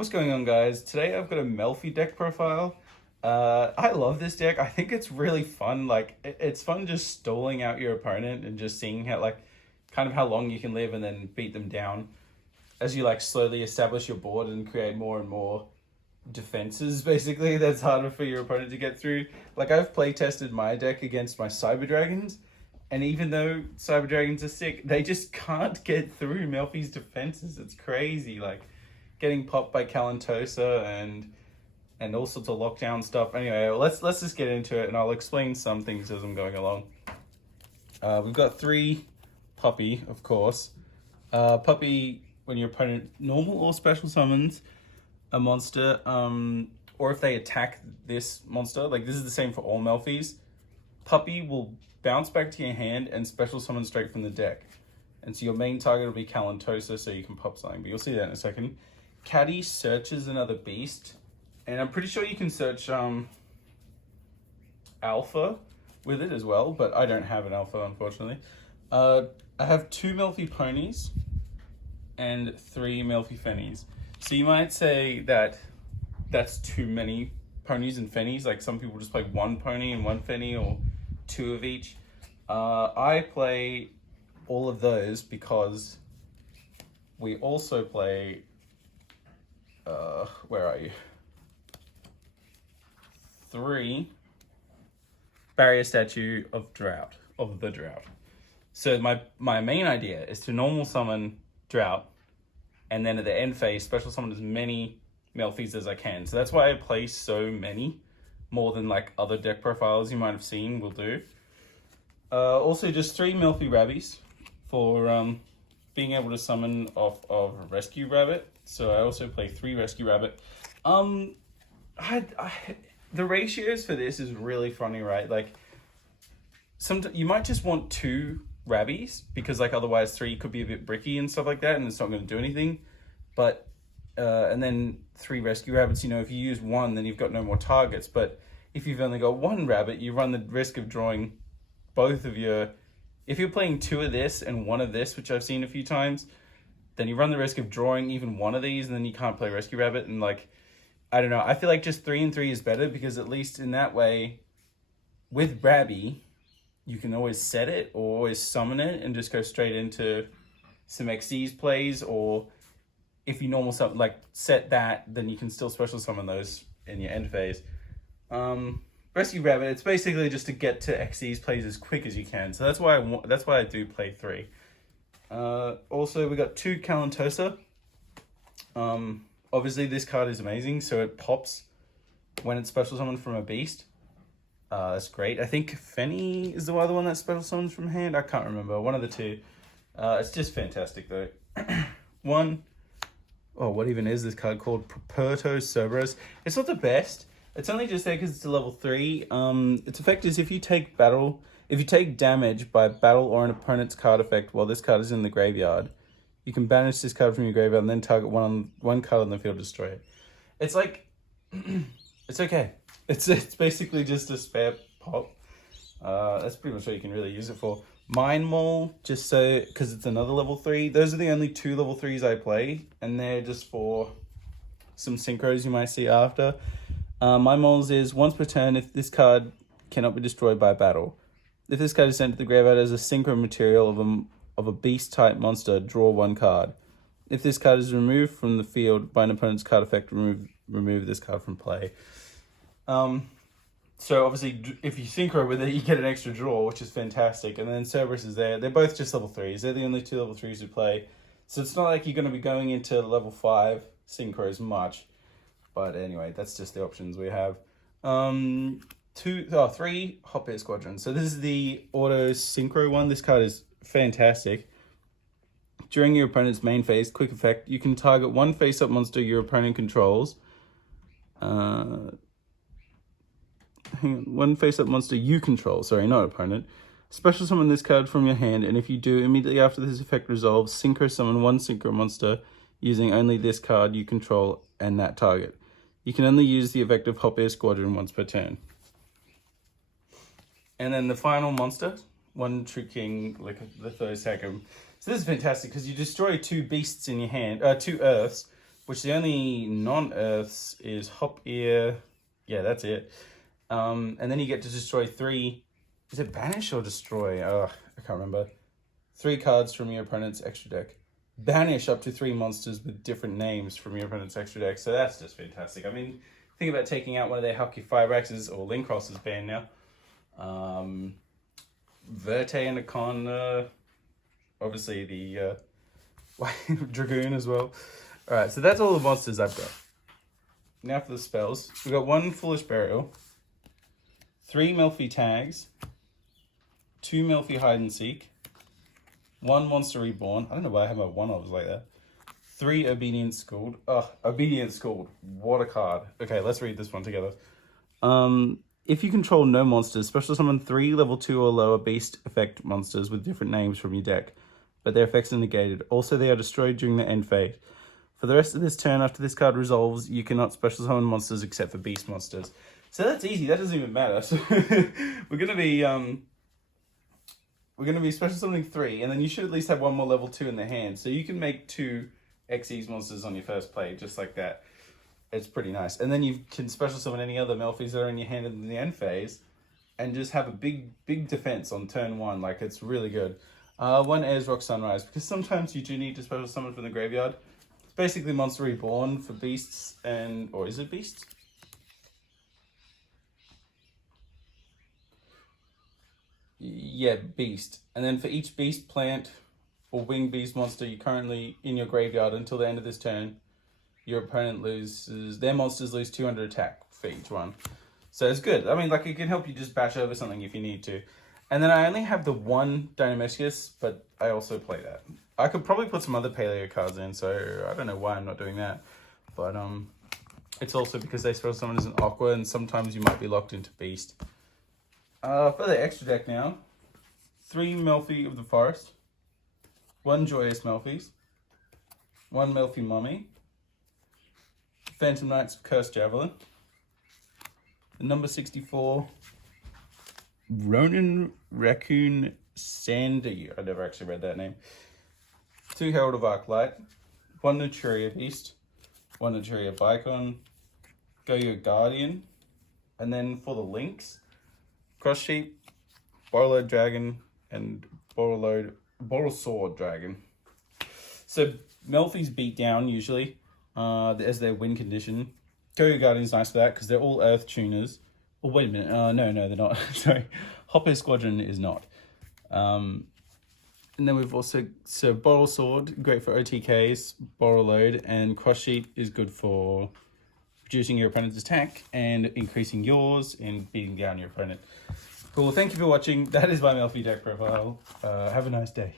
What's going on, guys? Today I've got a Melffy deck profile. I love this deck. I think it's really fun. Like, it's fun just stalling out your opponent and just seeing how, like, kind of how long you can live and then beat them down as you, like, slowly establish your board and create more and more defenses, basically, that's harder for your opponent to get through. Like, I've play tested my deck against my Cyber Dragons, and even though Cyber Dragons are sick, they just can't get through Melffy's defenses. It's crazy. Like, getting popped by Calantosa and all sorts of lockdown stuff. Anyway, let's just get into it, and I'll explain some things as I'm going along. We've got 3 Puppy, of course. Puppy, when your opponent normal or special summons a monster, or if they attack this monster, like this is the same for all Melffys, Puppy will bounce back to your hand and special summon straight from the deck. And so your main target will be Calantosa, so you can pop something, but you'll see that in a second. Caddy searches another beast, and I'm pretty sure you can search Alpha with it as well, but I don't have an Alpha, unfortunately. I have 2 Melffy ponies and 3 Melffy Fennies. So you might say that that's too many ponies and Fennies. Like, some people just play 1 pony and 1 Fenny, or 2 of each. I play all of those because we also play, where are you? 3 Barrier Statue of the Drought. So my main idea is to normal summon Drought, and then at the end phase, special summon as many Melffys as I can. So that's why I play so many, more than like other deck profiles you might have seen will do. Also, just 3 Melffy Rabbies for being able to summon off of Rescue Rabbit. So I also play 3 Rescue Rabbit. The ratios for this is really funny, right? Like, sometimes you might just want 2 Rabbies, because like otherwise 3 could be a bit bricky and stuff like that, and it's not going to do anything. But and then 3 Rescue Rabbits, you know, if you use 1, then you've got no more targets. But if you've only got 1 rabbit, you run the risk of drawing both of your... If you're playing 2 of this and 1 of this, which I've seen a few times, then you run the risk of drawing even 1 of these, and then you can't play Rescue Rabbit. And like, I don't know, I feel like just 3 and 3 is better, because at least in that way, with Rabby, you can always set it or always summon it and just go straight into some XD's plays. Or if you normal summon, like set that, then you can still special summon those in your end phase. Rescue Rabbit, it's basically just to get to XD's plays as quick as you can. So that's why I do play 3. Also, we got 2 Calantosa. Obviously this card is amazing, so it pops when it's special summoned from a beast. That's great. I think Fenny is the other one that special summons from hand. I can't remember. One of the 2. It's just fantastic though. What even is this card called? Properto Cerberus. It's not the best. It's only just there because it's a level 3. Its effect is if you take damage by battle or an opponent's card effect while this card is in the graveyard, you can banish this card from your graveyard and then target one card on the field, destroy it. It's like, it's okay. It's basically just a spare pop. That's pretty much what you can really use it for. Mind Mole, just so, because it's another level 3. Those are the only 2 level 3s I play, and they're just for some synchros you might see after. Mind Moles is once per turn if this card cannot be destroyed by battle. If this card is sent to the graveyard as a synchro material of a beast type monster, draw 1 card. If this card is removed from the field by an opponent's card effect, remove this card from play. So obviously, if you synchro with it, you get an extra draw, which is fantastic. And then Cerberus is there. They're both just level 3s. They're the only 2 level 3s who play. So it's not like you're going to be going into level 5 synchros much. But anyway, that's just the options we have. 3 Hot Bear Squadron. So this is the auto synchro one. This card is fantastic. During your opponent's main phase, quick effect, you can target 1 face-up monster your opponent controls. One face-up monster you control, sorry, not opponent. Special summon this card from your hand, and if you do, immediately after this effect resolves, synchro summon 1 synchro monster using only this card you control and that target. You can only use the effect of Hot Bear Squadron once per turn. And then the final monster, 1 True King, like the Third Sacrum. So this is fantastic because you destroy 2 beasts in your hand, 2 earths, which the only non-earths is Hop Ear. Yeah, that's it. And then you get to destroy 3. Is it banish or destroy? Oh, I can't remember. 3 cards from your opponent's extra deck. Banish up to 3 monsters with different names from your opponent's extra deck. So that's just fantastic. I mean, think about taking out one of their Hulky Fireaxes or Linkross is banned now. Verte Anaconda. Obviously the Dragoon as well. Alright, so that's all the monsters I've got. Now for the spells. We've got 1 Foolish Burial, 3 Melffy Tags, 2 Melffy Hide and Seek, 1 Monster Reborn. I don't know why I have my 1 offs like that. 3 Obedient Schooled. Obedient Schooled. What a card. Okay, let's read this one together. If you control no monsters, special summon 3 level 2 or lower beast effect monsters with different names from your deck, but their effects are negated. Also, they are destroyed during the end phase. For the rest of this turn, after this card resolves, you cannot special summon monsters except for beast monsters. So that's easy. That doesn't even matter. So we're gonna be special summoning 3, and then you should at least have 1 more level 2 in the hand. So you can make 2 Xyz monsters on your first play, just like that. It's pretty nice. And then you can special summon any other Melffys that are in your hand in the end phase, and just have a big defense on turn 1. Like, it's really good. 1 Ayers Rock Sunrise, because sometimes you do need to special summon from the graveyard. It's basically Monster Reborn for beasts, or is it beasts? Yeah, beast. And then for each beast, plant, or winged beast monster you currently in your graveyard until the end of this turn, your opponent their monsters lose 200 attack for each one. So it's good. I mean, like, it can help you just bash over something if you need to. And then I only have the 1 Dynamescus, but I also play that. I could probably put some other Paleo cards in, so I don't know why I'm not doing that. But it's also because they special summon as an Aqua, and sometimes you might be locked into Beast. For the extra deck now, 3 Melffy of the Forest, 1 Joyous Melffys, 1 Melffy Mummy, Phantom Knight's Cursed Javelin, the number 64, Ronin Raccoon Sandy. I never actually read that name. 2 Herald of Arclight, 1 Naturia Beast, 1 Naturia Bicon, Go-Yo Guardian, and then for the links, Cross Sheep, Borrowload Dragon, and Borrowsword Dragon. So Melffy's beat down usually as their win condition. Go-Yo Guardian's nice for that because they're all Earth tuners. Oh, wait a minute. No, they're not. Sorry. Hopper Squadron is not. And then we've also, Borrowsword, great for OTKs, Borrowload, and Cross Sheep is good for reducing your opponent's attack and increasing yours and beating down your opponent. Cool, thank you for watching. That is my Melffy deck profile. Have a nice day.